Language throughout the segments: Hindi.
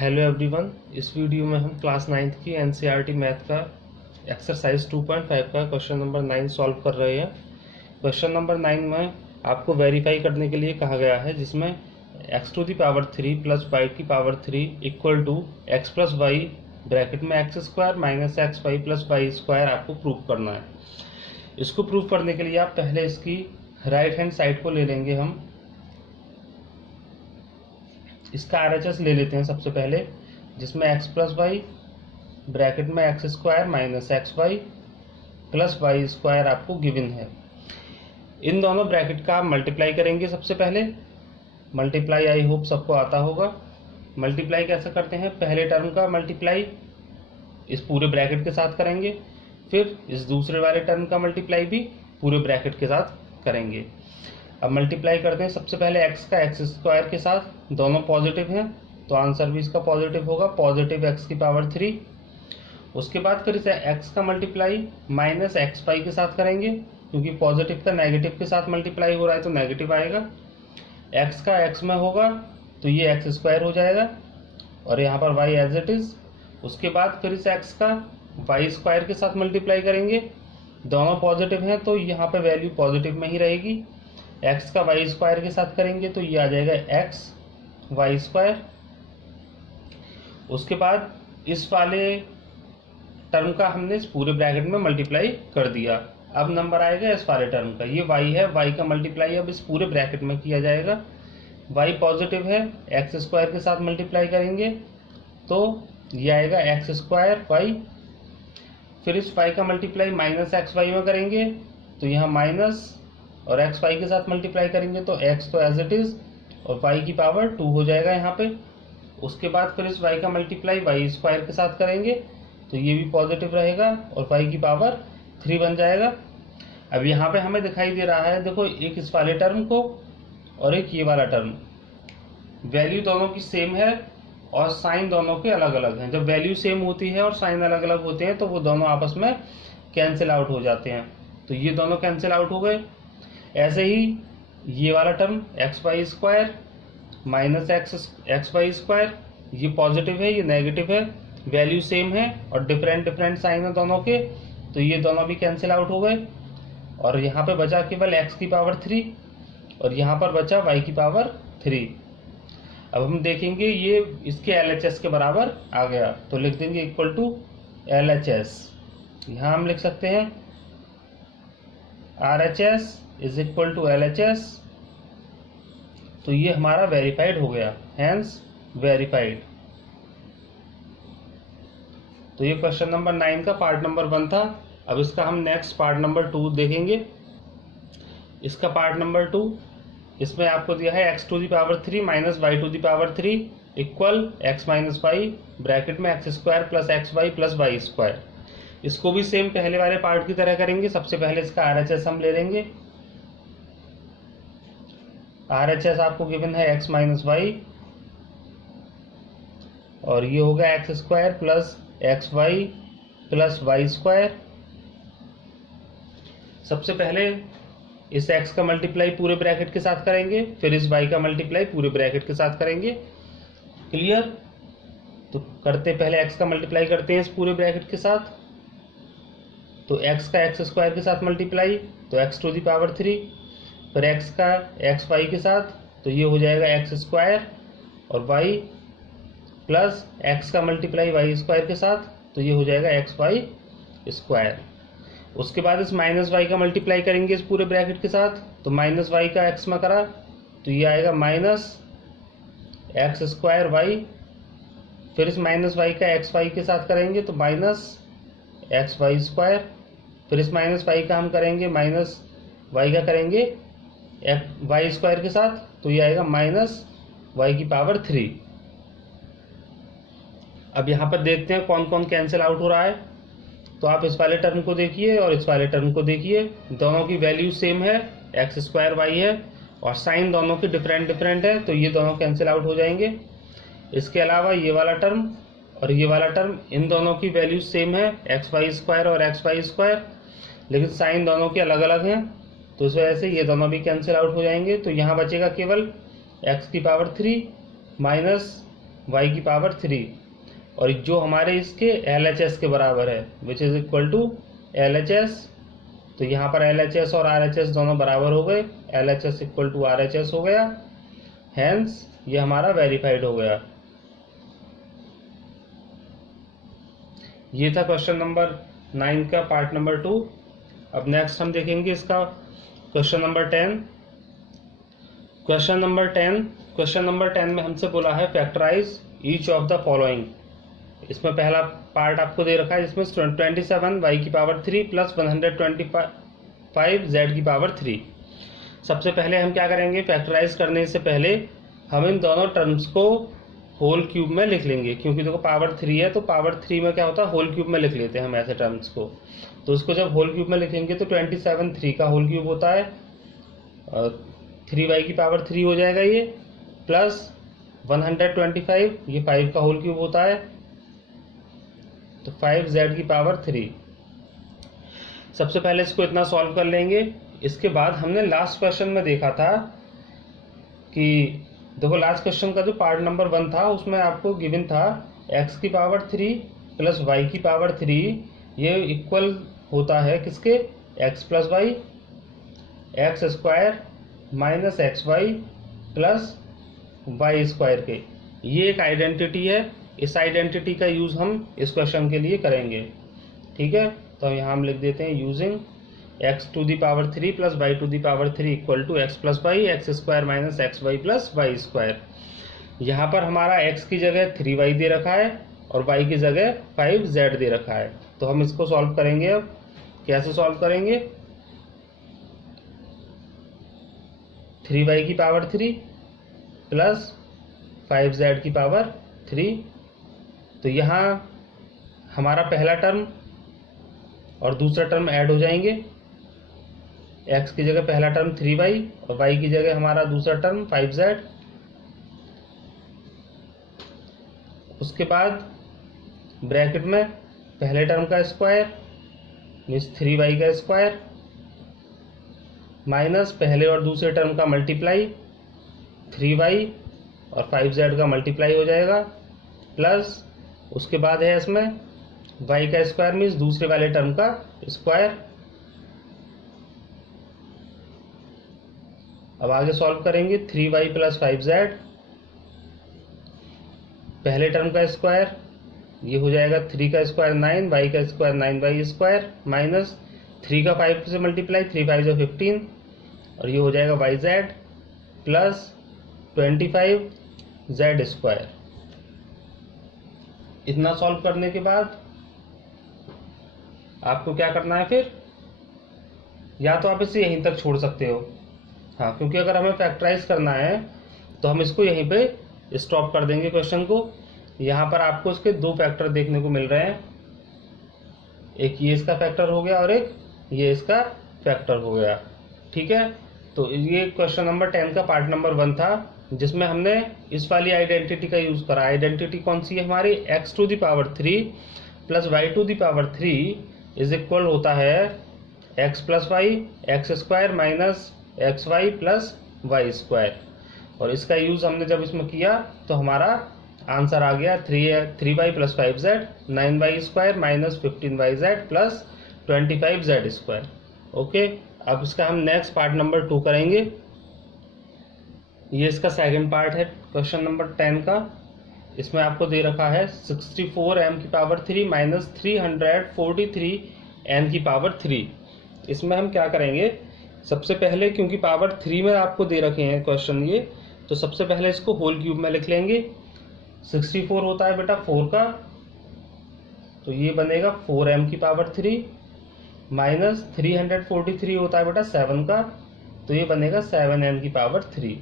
Hello everyone. इस वीडियो में हम क्लास 9th की एनसीईआरटी मैथ का एक्सरसाइज 2.5 का क्वेश्चन नंबर 9 सॉल्व कर रहे हैं। क्वेश्चन नंबर 9 में आपको वेरीफाई करने के लिए कहा गया है, जिसमें x⁻³ plus y⁻³ equal to x plus y bracket में x² minus xy plus y² आपको प्रूव करना है। इसको प्रूव करने के लिए आप पहले इसकी राइट हैंड साइड को ले लेंगे। हम इसका RHS ले लेते हैं सबसे पहले, जिसमें x प्लस वाई ब्रैकेट में x² minus xy plus y² आपको गिवन है। इन दोनों ब्रैकेट का आप मल्टीप्लाई करेंगे। सबसे पहले मल्टीप्लाई आई होप सबको आता होगा। मल्टीप्लाई कैसे करते हैं, पहले टर्म का मल्टीप्लाई इस पूरे ब्रैकेट के साथ करेंगे, फिर इस दूसरे वाले टर्म का मल्टीप्लाई भी पूरे ब्रैकेट के साथ करेंगे। अब मल्टीप्लाई करते हैं सबसे पहले x का x² के साथ, दोनों पॉजिटिव हैं तो आंसर भी इसका पॉजिटिव होगा, पॉजिटिव x⁻³ उसके बाद फिर इसे x का मल्टीप्लाई माइनस xy के साथ करेंगे, क्योंकि पॉजिटिव का नेगेटिव के साथ मल्टीप्लाई हो रहा है तो नेगेटिव आएगा। x का x में होगा तो ये x² हो जाएगा और यहाँ पर y एज इट इज। उसके बाद फिर इस x का y² के साथ मल्टीप्लाई करेंगे, दोनों पॉजिटिव हैं तो यहाँ पे वैल्यू पॉजिटिव में ही रहेगी। x का y² के साथ करेंगे तो ये आ जाएगा xy²। उसके बाद इस वाले टर्म का हमने इस पूरे ब्रैकेट में मल्टीप्लाई कर दिया। अब नंबर आएगा इस वाले टर्म का, ये y है, y का मल्टीप्लाई अब इस पूरे ब्रैकेट में किया जाएगा। y पॉजिटिव है, x² के साथ मल्टीप्लाई करेंगे तो ये आएगा x²y। फिर इस y का मल्टीप्लाई माइनस xy में करेंगे तो यहाँ माइनस, और xy के साथ मल्टीप्लाई करेंगे तो x तो एज इट इज और y⁻² हो जाएगा यहाँ पे। उसके बाद फिर इस y का मल्टीप्लाई y² के साथ करेंगे तो ये भी पॉजिटिव रहेगा और y⁻³ बन जाएगा। अब यहाँ पे हमें दिखाई दे रहा है, देखो, एक इस वाले टर्म को और एक ये वाला टर्म, वैल्यू दोनों की सेम है और साइन दोनों के अलग अलग हैं। जब वैल्यू सेम होती है और साइन अलग अलग होते हैं तो वो दोनों आपस में कैंसिल आउट हो जाते हैं, तो ये दोनों कैंसिल आउट हो गए। ऐसे ही ये वाला टर्म xy² माइनस xy², ये पॉजिटिव है, ये नेगेटिव है, वैल्यू सेम है और डिफरेंट डिफरेंट साइन है दोनों के, तो ये दोनों भी कैंसिल आउट हो गए। और यहाँ पे बचा केवल x⁻³ और यहाँ पर बचा y⁻³। अब हम देखेंगे ये इसके LHS के बराबर आ गया तो लिख देंगे इक्वल टू LHS। यहाँ हम लिख सकते हैं RHS is equal to LHS, तो ये हमारा वेरीफाइड हो गया, हैंस वेरीफाइड। तो ये क्वेश्चन नंबर 9 का पार्ट नंबर 1 था। अब इसका हम नेक्स्ट पार्ट नंबर 2 देखेंगे। इसका पार्ट नंबर 2, इसमें आपको दिया है x⁻³ minus y⁻³ equal x minus y bracket में x² plus xy plus y²। इसको भी सेम पहले वाले पार्ट की तरह करेंगे। सबसे पहले इसका RHS हम ले लेंगे। RHS आपको गिवन है x माइनस वाई और ये होगा x² plus xy plus y²। सबसे पहले इस x का मल्टीप्लाई पूरे ब्रैकेट के साथ करेंगे, फिर इस y का मल्टीप्लाई पूरे ब्रैकेट के साथ करेंगे। क्लियर? तो करते पहले x का मल्टीप्लाई करते हैं इस पूरे ब्रैकेट के साथ, तो x का x² के साथ मल्टीप्लाई तो x⁻³ फिर x का xy के साथ तो ये हो जाएगा x² और y प्लस x का मल्टीप्लाई y² के साथ तो ये हो जाएगा xy²। उसके बाद इस माइनस y का मल्टीप्लाई करेंगे इस पूरे ब्रैकेट के साथ, तो माइनस y का x में करा तो ये आएगा माइनस x²y। फिर इस माइनस y का xy के साथ करेंगे तो माइनस xy²। फिर इस माइनस y का हम करेंगे माइनस y का करेंगे y² के साथ तो ये आएगा माइनस y⁻³। अब यहाँ पर देखते हैं कौन कौन कैंसिल आउट हो रहा है। तो आप इस वाले टर्म को देखिए और इस वाले टर्म को देखिए, दोनों की वैल्यू सेम है, x²y है और साइन दोनों की डिफरेंट डिफरेंट है, तो ये दोनों कैंसिल आउट हो जाएंगे। इसके अलावा ये वाला टर्म और ये वाला टर्म, इन दोनों की वैल्यू सेम है, xy² और xy², लेकिन साइन दोनों के अलग अलग हैं, तो इस वजह से ये दोनों भी कैंसिल आउट हो जाएंगे। तो यहाँ बचेगा केवल x⁻³ माइनस वाई की पावर 3, और जो हमारे इसके LHS के बराबर है which is equal to LHS। तो यहाँ पर LHS और RHS दोनों बराबर हो गए, LHS इक्वल टू RHS हो गया, हैंस ये हमारा वेरीफाइड हो गया। ये था क्वेश्चन नंबर 9 का पार्ट नंबर 2। अब नेक्स्ट हम देखेंगे इसका क्वेश्चन नंबर 10। क्वेश्चन नंबर 10 में हमसे बोला है factorise each of the following. इसमें पहला पार्ट आपको दे रखा है जिसमें 27 वाई की पावर 3 प्लस 125 जेड की पावर 3। सबसे पहले हम क्या करेंगे, फैक्टराइज करने से पहले हम इन दोनों टर्म्स को होल क्यूब में लिख लेंगे, क्योंकि देखो पावर 3 है तो पावर 3 में क्या होता है, होल क्यूब में लिख लेते हैं हम ऐसे टर्म्स को। तो उसको जब होल क्यूब में लिखेंगे तो 27 3 का होल क्यूब होता है, 3y की पावर 3 हो जाएगा ये, प्लस 125 ये 5 का होल क्यूब होता है, तो 5z की पावर 3। सबसे पहले इसको इतना सॉल्व कर लेंगे। इसके बाद हमने लास्ट क्वेश्चन में देखा था कि देखो लास्ट क्वेश्चन का जो पार्ट नंबर 1 था उसमें आपको गिवन था x की पावर 3 प्लस y की पावर 3 ये इक्वल होता है किसके, x plus y, x square minus x y plus y square के। ये एक आइडेंटिटी है, इस आइडेंटिटी का यूज़ हम इस क्वेश्चन के लिए करेंगे। ठीक है, तो यहाँ हम लिख देते हैं using x to the power 3 plus y to the power 3 equal to x plus y, x square minus x y plus y square. यहाँ पर हमारा x की जगह 3y दे रखा है और y की जगह 5z दे रखा है। तो हम इसको सॉल्व करेंगे। अब कैसे सॉल्व करेंगे, 3y की पावर 3 प्लस 5z की पावर 3। तो यहाँ हमारा पहला टर्म और दूसरा टर्म ऐड हो जाएंगे, x की जगह पहला टर्म 3y और y की जगह हमारा दूसरा टर्म 5z। उसके बाद ब्रैकेट में पहले टर्म का स्क्वायर मीन्स 3y का स्क्वायर माइनस पहले और दूसरे टर्म का मल्टीप्लाई 3y और 5z का मल्टीप्लाई हो जाएगा, प्लस उसके बाद है इसमें y का स्क्वायर मीन्स दूसरे वाले टर्म का स्क्वायर। अब आगे सॉल्व करेंगे, 3y प्लस 5z, पहले टर्म का स्क्वायर ये हो जाएगा 3 का स्क्वायर 9, y का स्क्वायर 9y स्क्वायर माइनस 3 का 5 से मल्टीप्लाई 3 5 से 15 और ये हो जाएगा yz प्लस 25z स्क्वायर। इतना सॉल्व करने के बाद आपको क्या करना है, फिर या तो आप इसे यहीं तक छोड़ सकते हो, हाँ, क्योंकि अगर हमें फैक्टराइज करना है तो हम इसको यहीं पे स्टॉप कर देंगे क्वेश्चन को। यहाँ पर आपको इसके दो फैक्टर देखने को मिल रहे हैं, एक ये इसका फैक्टर हो गया और एक ये इसका फैक्टर हो गया। ठीक है, तो ये क्वेश्चन नंबर 10 का पार्ट नंबर 1 था जिसमें हमने इस वाली आइडेंटिटी का यूज करा। आइडेंटिटी कौन सी है हमारी, x to the power 3 plus y to the power 3 is equal होता है x plus y, x square minus x y plus y square. और इसका यूज हमने जब इसमें किया तो हमारा आंसर आ गया 3y plus 5z, 9y square minus 15yz plus 25z square. Okay, अब इसका हम नेक्स्ट पार्ट नंबर 2 करेंगे। ये इसका सेकंड पार्ट है क्वेश्चन नंबर 10 का। इसमें आपको दे रखा है 64m की पावर 3 माइनस 343n की पावर 3। इसमें हम क्या करेंगे, सबसे पहले क्योंकि पावर 3 में आपको दे रखे हैं क्वेश्चन ये, तो सबसे पहले इसको होल क्यूब में लिख लेंगे। 64 होता है बेटा 4 का, तो ये बनेगा 4m की पावर 3 माइनस 343 होता है बेटा 7 का, तो ये बनेगा 7n की पावर 3।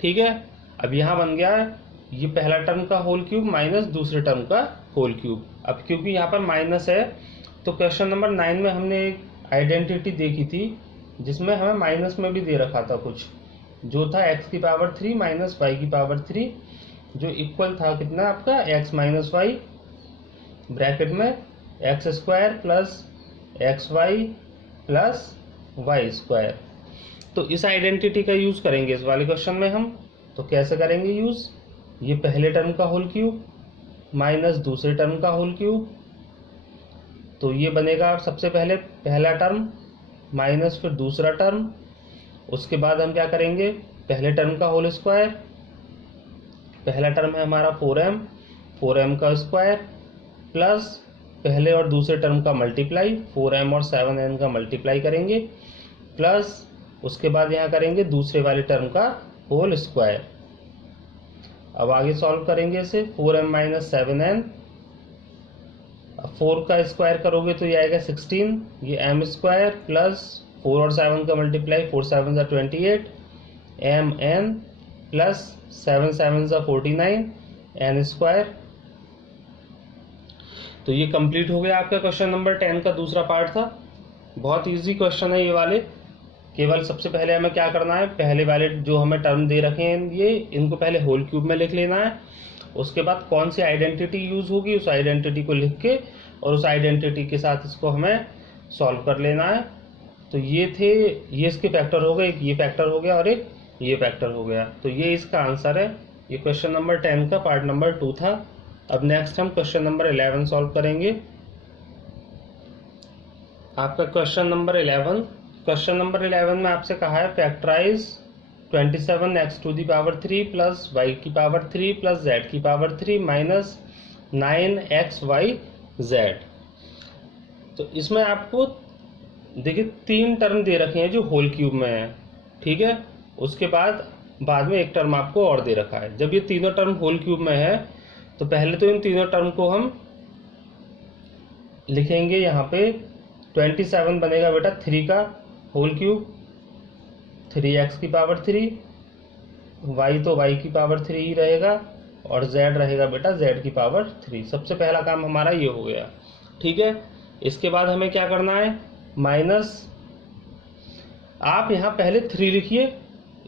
ठीक है, अब यहाँ बन गया ये पहला टर्म का होल क्यूब माइनस दूसरे टर्म का होल क्यूब। अब क्योंकि यहाँ पर माइनस है तो क्वेश्चन नंबर 9 में हमने एक आइडेंटिटी देखी थी जिसमें हमें माइनस में भी दे रखा था कुछ, जो था x की पावर 3 माइनस वाई की पावर 3, जो इक्वल था कितना आपका x माइनस वाई, ब्रैकेट में x square plus x y plus y square. तो इस आइडेंटिटी का यूज करेंगे इस वाले क्वेश्चन में हम। तो कैसे करेंगे यूज, ये पहले टर्म का होल क्यूब माइनस दूसरे टर्म का होल क्यूब, तो ये बनेगा सबसे पहले पहला टर्म माइनस फिर दूसरा टर्म, उसके बाद हम क्या करेंगे पहले टर्म का होल स्क्वायर, पहला टर्म है हमारा 4m का स्क्वायर प्लस पहले और दूसरे टर्म का मल्टीप्लाई 4m और 7n का मल्टीप्लाई करेंगे, प्लस उसके बाद यहाँ करेंगे दूसरे वाले टर्म का होल स्क्वायर। अब आगे सॉल्व करेंगे इसे 4m माइनस 7n, 4 का स्क्वायर करोगे तो ये आएगा 16, ये m स्क्वायर प्लस 4 और 7 का मल्टीप्लाई 4 7 जा 28 mn प्लस 7 7 जा 49 n स्क्वायर। तो ये कंप्लीट हो गया आपका क्वेश्चन नंबर 10 का दूसरा पार्ट था। बहुत इजी क्वेश्चन है ये वाले। केवल सबसे पहले हमें क्या करना है, पहले वाले जो हमें टर्म दे रखे हैं ये इनको पहले होल क्यूब में लिख लेना है, उसके बाद कौन सी आइडेंटिटी यूज होगी उस आइडेंटिटी को लिख के और उस आइडेंटिटी के साथ इसको हमें सॉल्व कर लेना है। तो ये थे, ये इसके फैक्टर हो गए, एक ये फैक्टर हो गया और एक ये फैक्टर हो गया। तो ये इसका आंसर है। ये क्वेश्चन नंबर 10 का पार्ट नंबर 2 था। अब नेक्स्ट हम क्वेश्चन नंबर 11 सॉल्व करेंगे। आपका क्वेश्चन नंबर 11 में आपसे कहा है factorise 27x³ plus y³ plus z³ minus 9xyz। तो इसमें आपको देखिए 3 टर्म दे रखे हैं जो होल क्यूब में है, ठीक है। उसके बाद में एक टर्म आपको और दे रखा है। जब ये तीनों टर्म होल क्यूब में है तो पहले तो इन तीनों टर्म को हम लिखेंगे यहाँ पे 27 बनेगा बेटा 3 का होल क्यूब 3x³, y तो y³ ही रहेगा और z रहेगा बेटा z³। सबसे पहला काम हमारा ये हो गया, ठीक है। इसके बाद हमें क्या करना है, माइनस आप यहाँ पहले 3 लिखिए,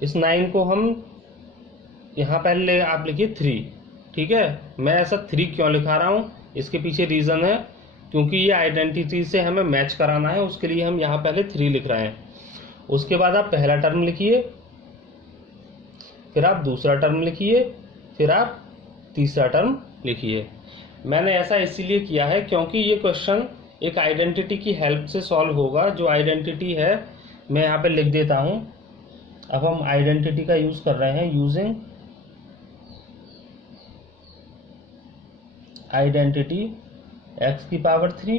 इस 9 को हम यहाँ पहले आप लिखिए 3, ठीक है। मैं ऐसा 3 क्यों लिखा रहा हूँ, इसके पीछे रीज़न है क्योंकि ये आइडेंटिटी से हमें मैच कराना है, उसके लिए हम यहाँ पहले 3 लिख रहे हैं। उसके बाद आप पहला टर्म लिखिए, फिर आप दूसरा टर्म लिखिए, फिर आप तीसरा टर्म लिखिए। मैंने ऐसा इसीलिए किया है क्योंकि ये क्वेश्चन एक आइडेंटिटी की हेल्प से सॉल्व होगा। जो आइडेंटिटी है मैं यहाँ पे लिख देता हूँ। अब हम आइडेंटिटी का यूज़ कर रहे हैं, using identity x³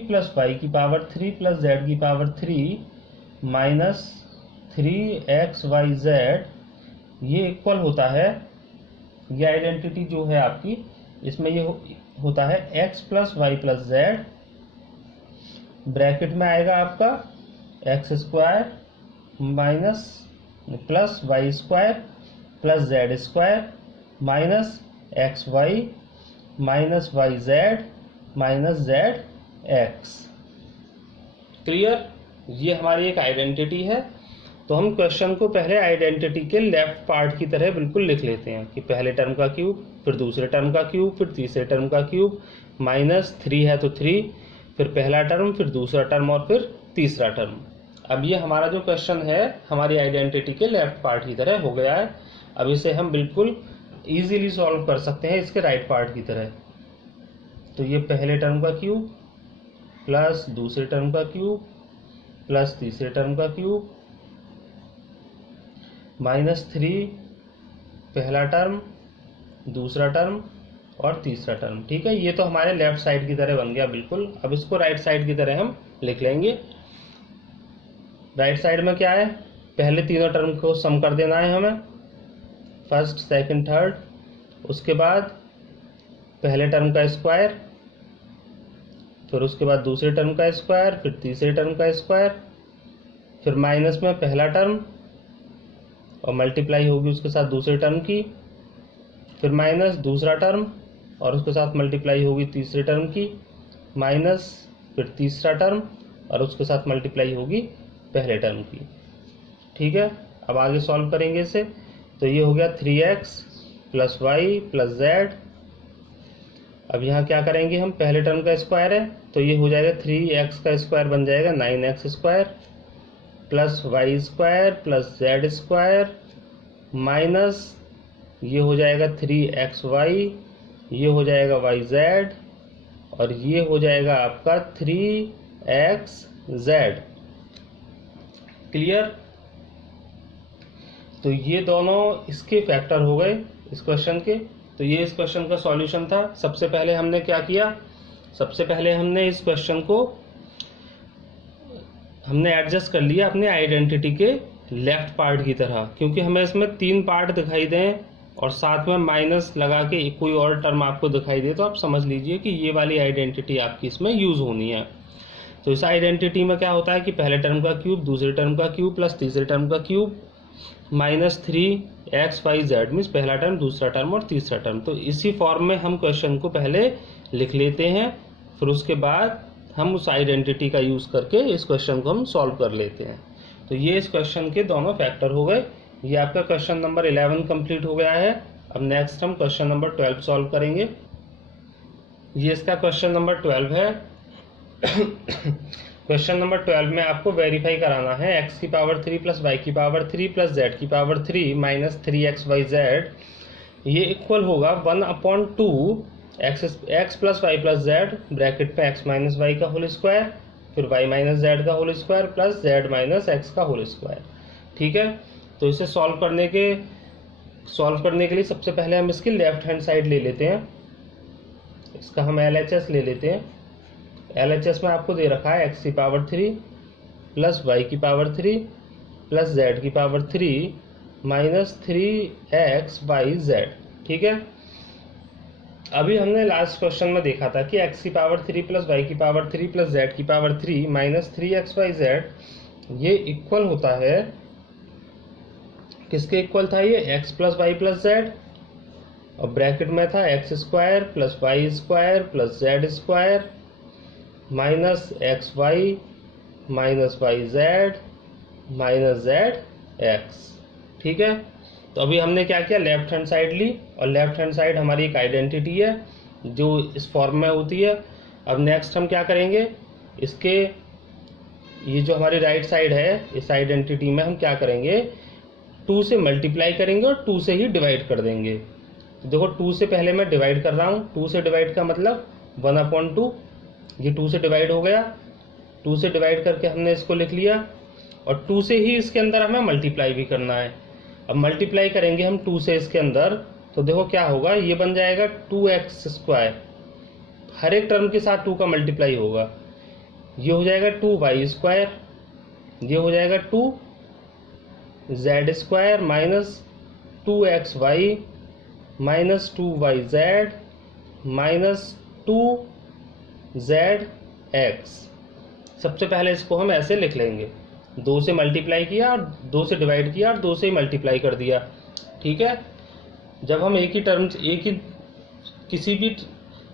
plus y³ plus z³ minus 3xyz, ये इक्वल होता है, ये आइडेंटिटी जो है आपकी इसमें ये होता है x plus y plus z, bracket में आएगा आपका x² minus plus y² plus z² minus xy minus yz minus zx। Clear, ये हमारी एक आइडेंटिटी है। तो हम क्वेश्चन को पहले आइडेंटिटी के लेफ्ट पार्ट की तरह बिल्कुल लिख लेते हैं कि पहले टर्म का क्यूब, फिर दूसरे टर्म का क्यूब, फिर तीसरे टर्म का क्यूब, माइनस 3 है तो 3, फिर पहला टर्म, फिर दूसरा टर्म और फिर तीसरा टर्म। अब ये हमारा जो क्वेश्चन है हमारी आइडेंटिटी के लेफ्ट पार्ट की तरह हो गया है। अब इसे हम बिल्कुल ईजीली सॉल्व कर सकते हैं इसके राइट पार्ट की तरह। तो ये पहले टर्म का क्यूब प्लस दूसरे टर्म का क्यूब प्लस तीसरे टर्म का क्यूब माइनस 3 पहला टर्म, दूसरा टर्म और तीसरा टर्म, ठीक है। ये तो हमारे लेफ्ट साइड की तरह बन गया बिल्कुल। अब इसको राइट साइड की तरह हम लिख लेंगे। राइट साइड में क्या है, पहले तीनों टर्म को सम कर देना है हमें, फर्स्ट सेकंड थर्ड। उसके बाद पहले टर्म का स्क्वायर, फिर उसके बाद दूसरे टर्म का स्क्वायर, फिर तीसरे टर्म का स्क्वायर, फिर माइनस में पहला टर्म और मल्टीप्लाई होगी उसके साथ दूसरे टर्म की, फिर माइनस दूसरा टर्म और उसके साथ मल्टीप्लाई होगी तीसरे टर्म की, माइनस फिर तीसरा टर्म और उसके साथ मल्टीप्लाई होगी पहले टर्म की, ठीक है। अब आगे सॉल्व करेंगे इसे। तो ये हो गया 3x plus y plus z. अब यहाँ क्या करेंगे हम, पहले टर्म का स्क्वायर है तो ये हो जाएगा 3x का स्क्वायर बन जाएगा 9x² plus y² plus z² minus ये हो जाएगा 3xy, ये हो जाएगा yz, और ये हो जाएगा आपका 3xz। क्लियर? तो ये दोनों इसके फैक्टर हो गए इस क्वेश्चन के। तो ये इस क्वेश्चन का सॉल्यूशन था। सबसे पहले हमने क्या किया, सबसे पहले हमने इस क्वेश्चन को हमने एडजस्ट कर लिया अपने आइडेंटिटी के लेफ्ट पार्ट की तरह, क्योंकि हमें इसमें 3 पार्ट दिखाई दें और साथ में माइनस लगा के कोई और टर्म आपको दिखाई दे तो आप समझ लीजिए कि ये वाली आइडेंटिटी आपकी इसमें यूज होनी है। तो इस आइडेंटिटी में क्या होता है कि पहले टर्म का क्यूब, दूसरे टर्म का क्यूब प्लस तीसरे टर्म का क्यूब माइनस 3xyz मीन्स पहला टर्म, दूसरा टर्म और तीसरा टर्म। तो इसी फॉर्म में हम क्वेश्चन को पहले लिख लेते हैं, फिर उसके बाद हम उस आइडेंटिटी का यूज करके इस क्वेश्चन को हम सॉल्व कर लेते हैं। तो ये इस क्वेश्चन के दोनों फैक्टर हो गए। ये आपका क्वेश्चन नंबर 11 कंप्लीट हो गया है। अब नेक्स्ट हम क्वेश्चन नंबर 12 सॉल्व करेंगे। ये इसका क्वेश्चन नंबर 12 है। क्वेश्चन नंबर 12 में आपको वेरीफाई कराना है x की पावर 3 प्लस y की पावर 3 प्लस z की पावर 3 माइनस 3xyz ये इक्वल होगा 1/2 x plus y plus z bracket पे x माइनस वाई का होल स्क्वायर, फिर y माइनस जेड का whole square plus z minus x का होल स्क्वायर। ठीक है, तो इसे सॉल्व करने के लिए सबसे पहले हम इसकी लेफ्ट हैंड साइड ले लेते हैं। इसका हम LHS ले लेते हैं। LHS में आपको दे रखा है x की पावर 3 प्लस y की पावर 3 प्लस z की पावर 3 माइनस 3xyz। ठीक है, अभी हमने लास्ट क्वेश्चन में देखा था कि x की पावर 3 प्लस y की पावर 3 प्लस z की पावर 3 माइनस 3xyz ये इक्वल होता है, किसके इक्वल था ये, x plus y plus z, और ब्रैकेट में था x square plus y square plus z square minus x y minus y z minus z x. ठीक है, तो अभी हमने क्या किया, लेफ्ट हैंड साइड ली, और लेफ्ट हैंड साइड हमारी एक आइडेंटिटी है जो इस फॉर्म में होती है। अब नेक्स्ट हम क्या करेंगे, इसके ये जो हमारी राइट साइड है इस आइडेंटिटी में हम क्या करेंगे, 2 से मल्टीप्लाई करेंगे और 2 से ही डिवाइड कर देंगे। तो देखो 2 से पहले मैं डिवाइड कर रहा हूँ, 2 से डिवाइड का मतलब 1/2, ये 2 से डिवाइड हो गया, 2 से डिवाइड करके हमने इसको लिख लिया, और 2 से ही इसके अंदर हमें मल्टीप्लाई भी करना है। अब मल्टीप्लाई करेंगे हम 2 से इसके अंदर, तो देखो क्या होगा, ये बन जाएगा 2x स्क्वायर, हर एक टर्म के साथ 2 का मल्टीप्लाई होगा, ये हो जाएगा 2y स्क्वायर, ये हो जाएगा 2z square minus 2xy minus 2yz minus 2zx। सबसे पहले इसको हम ऐसे लिख लेंगे, 2 से मल्टीप्लाई किया और 2 से डिवाइड किया और 2 से ही मल्टीप्लाई कर दिया। ठीक है, जब हम एक ही किसी भी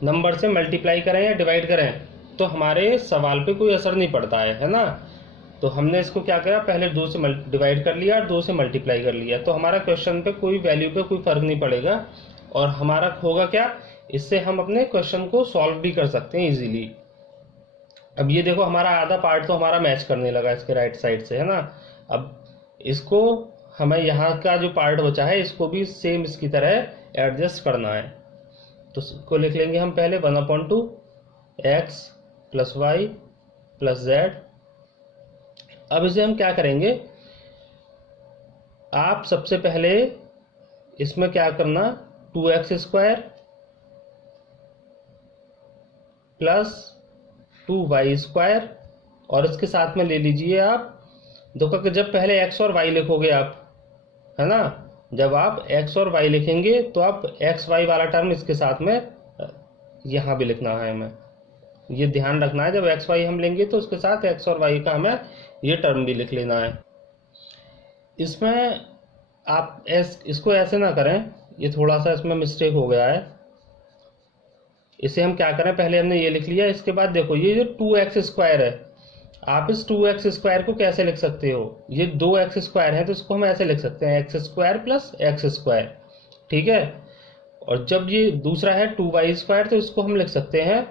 नंबर से मल्टीप्लाई करें या डिवाइड करें तो हमारे सवाल पे कोई असर नहीं पड़ता है ना। तो हमने इसको क्या किया, पहले 2 से डिवाइड कर लिया और 2 से मल्टीप्लाई कर लिया, तो हमारा क्वेश्चन पे कोई वैल्यू पे कोई फर्क नहीं पड़ेगा, और हमारा होगा क्या, इससे हम अपने क्वेश्चन को सॉल्व भी कर सकते हैं इजीली। अब ये देखो हमारा आधा पार्ट तो हमारा मैच करने लगा इसके राइट साइड से, है ना। अब इसको हमें यहाँ का जो पार्ट बचा है इसको भी सेम इसकी तरह एडजस्ट करना है, तो इसको लिख लेंगे हम पहले 1/2 x plus y plus z. अब इसे हम क्या करेंगे, आप सबसे पहले इसमें क्या करना, 2x square plus 2y square, और इसके साथ में ले लीजिए आप, देखो कि जब पहले x और y लिखोगे आप, है ना, जब आप x और y लिखेंगे तो आप x y वाला टर्म इसके साथ में यहाँ भी लिखना है, हमें ये ध्यान रखना है, जब x y हम लेंगे तो उसके साथ x और y का हमें ये टर्म भी लिख लेना है। इसमें आप इसको ऐसे ना करें, ये थोड़ा सा इसमें मिस्टेक हो गया है। इसे हम क्या करें, पहले हमने ये लिख लिया, इसके बाद देखो ये जो 2x स्क्वायर है, आप इस 2x स्क्वायर को कैसे लिख सकते हो, ये 2x स्क्वायर है तो इसको हम ऐसे लिख सकते हैं, x square plus x square. ठीक है, और जब ये दूसरा है 2y स्क्वायर तो इसको हम लिख सकते हैं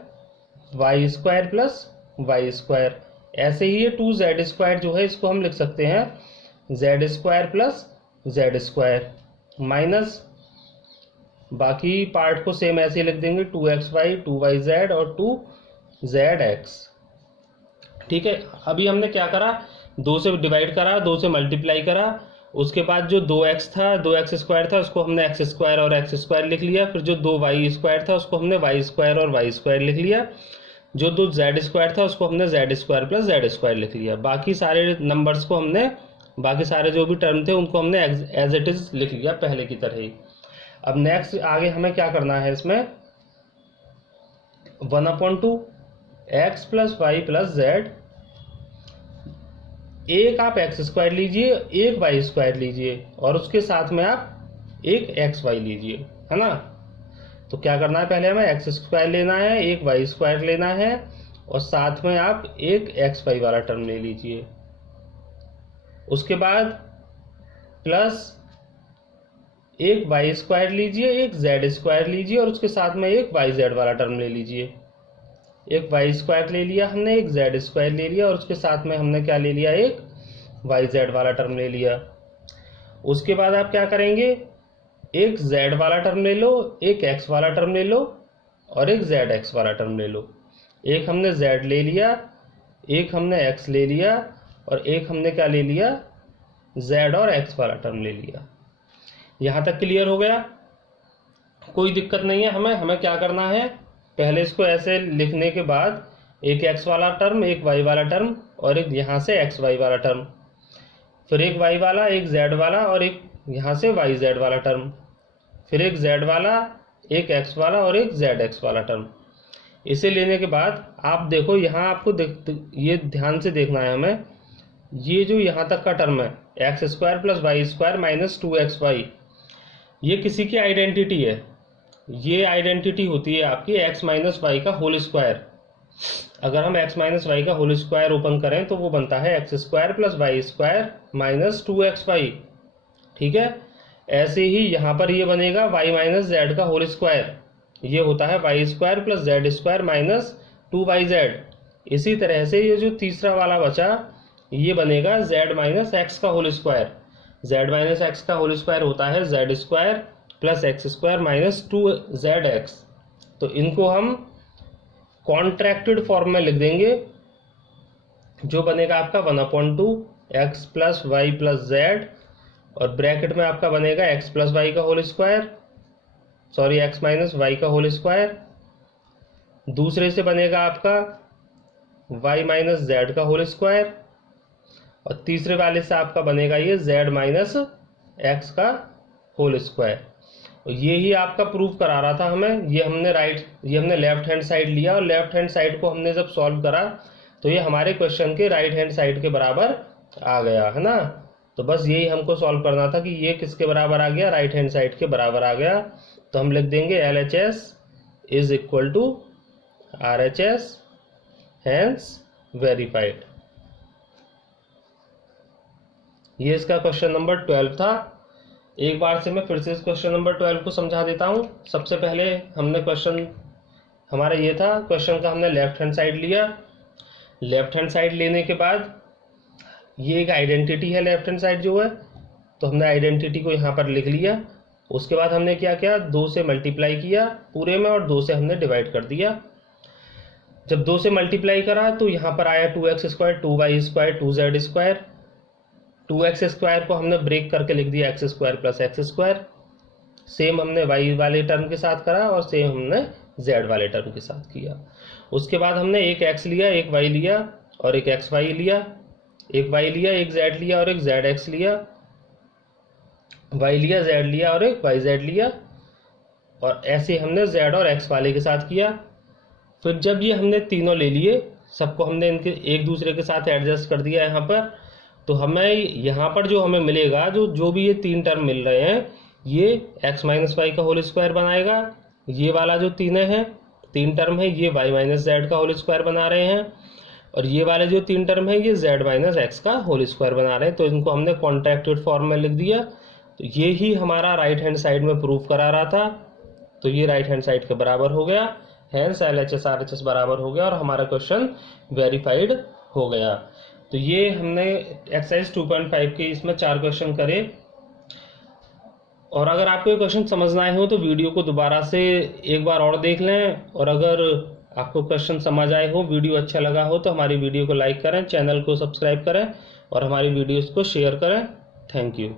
y square plus y square. ऐसे ही ये 2z स्क्वायर जो है इसको हम लिख सकते हैं z square plus z square minus बाकी पार्ट को सेम ऐसे लिख देंगे 2xy 2yz और 2zx। ठीक है, अभी हमने क्या करा, 2 से डिवाइड करा, 2 से मल्टीप्लाई करा, उसके बाद जो 2x था 2x स्क्वायर था उसको हमने x स्क्वायर और x स्क्वायर लिख लिया, फिर जो 2y स्क्वायर था उसको हमने y स्क्वायर और y स्क्वायर लिख लिया, जो 2z स्क्वायर था उसको हमने z square plus z square लिख लिया। बाकी सारे नंबर्स को हमने, बाकी सारे जो भी टर्म थे उनको हमने एज इट इज लिख लिया पहले की तरह ही। अब नेक्स्ट आगे हमें क्या करना है, इसमें 1/2 x plus y plus z, एक आप एक्स स्क्वायर लीजिए, एक वाई स्क्वायर लीजिए और उसके साथ में आप एक एक्स वाई लीजिए, है ना। तो क्या करना है, पहले हमें एक्स स्क्वायर लेना है, एक वाई स्क्वायर लेना है और साथ में आप एक एक्स वाई वाला टर्म ले लीजिए। उसके बाद प्लस एक वाई स्क्वायर लीजिए, एक जेड स्क्वायर लीजिए और उसके साथ में एक वाई जेड वाला टर्म ले लीजिए। एक वाई स्क्वायर ले लिया हमने, एक जेड स्क्वायर ले लिया और उसके साथ में हमने क्या ले लिया, एक वाई जेड वाला टर्म ले लिया। उसके बाद आप क्या करेंगे, एक जेड वाला टर्म ले लो, एक एक्स वाला टर्म ले लो और एक जेड एक्स वाला टर्म ले लो। एक हमने जेड ले लिया, एक हमने एक्स ले लिया और एक हमने क्या ले लिया, जेड और एक्स वाला टर्म ले लिया। यहाँ तक क्लियर हो गया, कोई दिक्कत नहीं है। हमें क्या करना है, पहले इसको ऐसे लिखने के बाद एक एक्स वाला टर्म, एक वाई वाला टर्म और एक यहाँ से एक्स वाई वाला टर्म, फिर एक वाई वाला, एक जेड वाला और एक यहाँ से वाई जेड वाला टर्म, फिर एक जेड वाला, एक एक्स वाला और एक जेड एक्स वाला टर्म। इसे लेने के बाद आप देखो यहाँ आपको ये ध्यान से देखना है हमें, ये जो यहाँ तक का टर्म है x square plus y square minus 2xy, ये किसी की आइडेंटिटी है। ये आइडेंटिटी होती है आपकी एक्स माइनस वाई का होल स्क्वायर। अगर हम एक्स माइनस वाई का होल स्क्वायर ओपन करें तो वो बनता है x square plus y square minus 2xy। ठीक है, ऐसे ही यहाँ पर ये बनेगा वाई माइनस जेड का होल स्क्वायर, ये होता है y square plus z square minus 2yz। इसी तरह से ये जो तीसरा वाला बचा ये बनेगा जेड माइनस एक्स का whole square. Z minus x का होल स्क्वायर होता है z square plus x square minus 2zx। तो इनको हम कॉन्ट्रैक्टेड फॉर्म में लिख देंगे, जो बनेगा आपका 1/2 x plus y plus z और ब्रैकेट में आपका बनेगा एक्स प्लस वाई का whole square, sorry x minus y का होल स्क्वायर। दूसरे से बनेगा आपका वाई माइनस जेड का होल स्क्वायर और तीसरे वाले से आपका बनेगा ये जेड माइनस एक्स का होल स्क्वायर। ये ही आपका प्रूव करा रहा था हमें। ये हमने लेफ्ट हैंड साइड लिया और लेफ्ट हैंड साइड को हमने जब सॉल्व करा तो ये हमारे क्वेश्चन के राइट हैंड साइड के बराबर आ गया, है ना। तो बस यही हमको सॉल्व करना था कि ये किसके बराबर आ गया, राइट हैंड साइड के बराबर आ गया। तो हम लिख देंगे LHS is equal to RHS, hence verified. ये इसका क्वेश्चन नंबर 12 था। एक बार से मैं फिर से इस क्वेश्चन नंबर 12 को समझा देता हूँ। सबसे पहले हमने क्वेश्चन हमारा ये था, क्वेश्चन का हमने लेफ्ट हैंड साइड लिया। लेफ्ट हैंड साइड लेने के बाद ये एक आइडेंटिटी है लेफ्ट हैंड साइड जो है, तो हमने आइडेंटिटी को यहाँ पर लिख लिया। उसके बाद हमने क्या किया, 2 से मल्टीप्लाई किया पूरे में और 2 से हमने डिवाइड कर दिया। जब 2 से मल्टीप्लाई करा तो यहाँ पर आया 2x square 2y square 2z square. 2x square को हमने ब्रेक करके लिख दिया x square plus x square. Same हमने y वाले टर्म के साथ करा और सेम हमने z वाले टर्म के साथ किया। उसके बाद हमने एक x लिया, एक y लिया और एक xy लिया, एक y लिया, एक z लिया और एक zx लिया, y लिया, z लिया और एक yz लिया और ऐसे हमने z और x वाले के साथ किया। फिर जब ये हमने तीनों ले लिए, सबको हमने इनके एक दूसरे के साथ एडजस्ट कर दिया यहाँ पर, तो हमें यहाँ पर जो हमें मिलेगा, जो भी ये 3 टर्म मिल रहे हैं, ये x माइनस वाई का होल स्क्वायर बनाएगा। ये वाला जो 3 टर्म है ये y माइनस जेड का होल स्क्वायर बना रहे हैं और ये वाले जो 3 टर्म है ये z माइनस एक्स का होल स्क्वायर बना रहे हैं। तो इनको हमने कॉन्ट्रैक्टेड फॉर्म में लिख दिया। तो ये ही हमारा राइट हैंड साइड में प्रूफ करा रहा था। तो ये राइट हैंड साइड के बराबर हो गया, हैंस LHS RHS बराबर हो गया और हमारा क्वेश्चन वेरीफाइड हो गया। तो ये हमने एक्सरसाइज 2.5 के इसमें 4 क्वेश्चन करे और अगर आपको ये क्वेश्चन समझ ना आए हो तो वीडियो को दोबारा से एक बार और देख लें, और अगर आपको क्वेश्चन समझ आए हो, वीडियो अच्छा लगा हो, तो हमारी वीडियो को लाइक करें, चैनल को सब्सक्राइब करें और हमारी वीडियोस को शेयर करें। Thank you.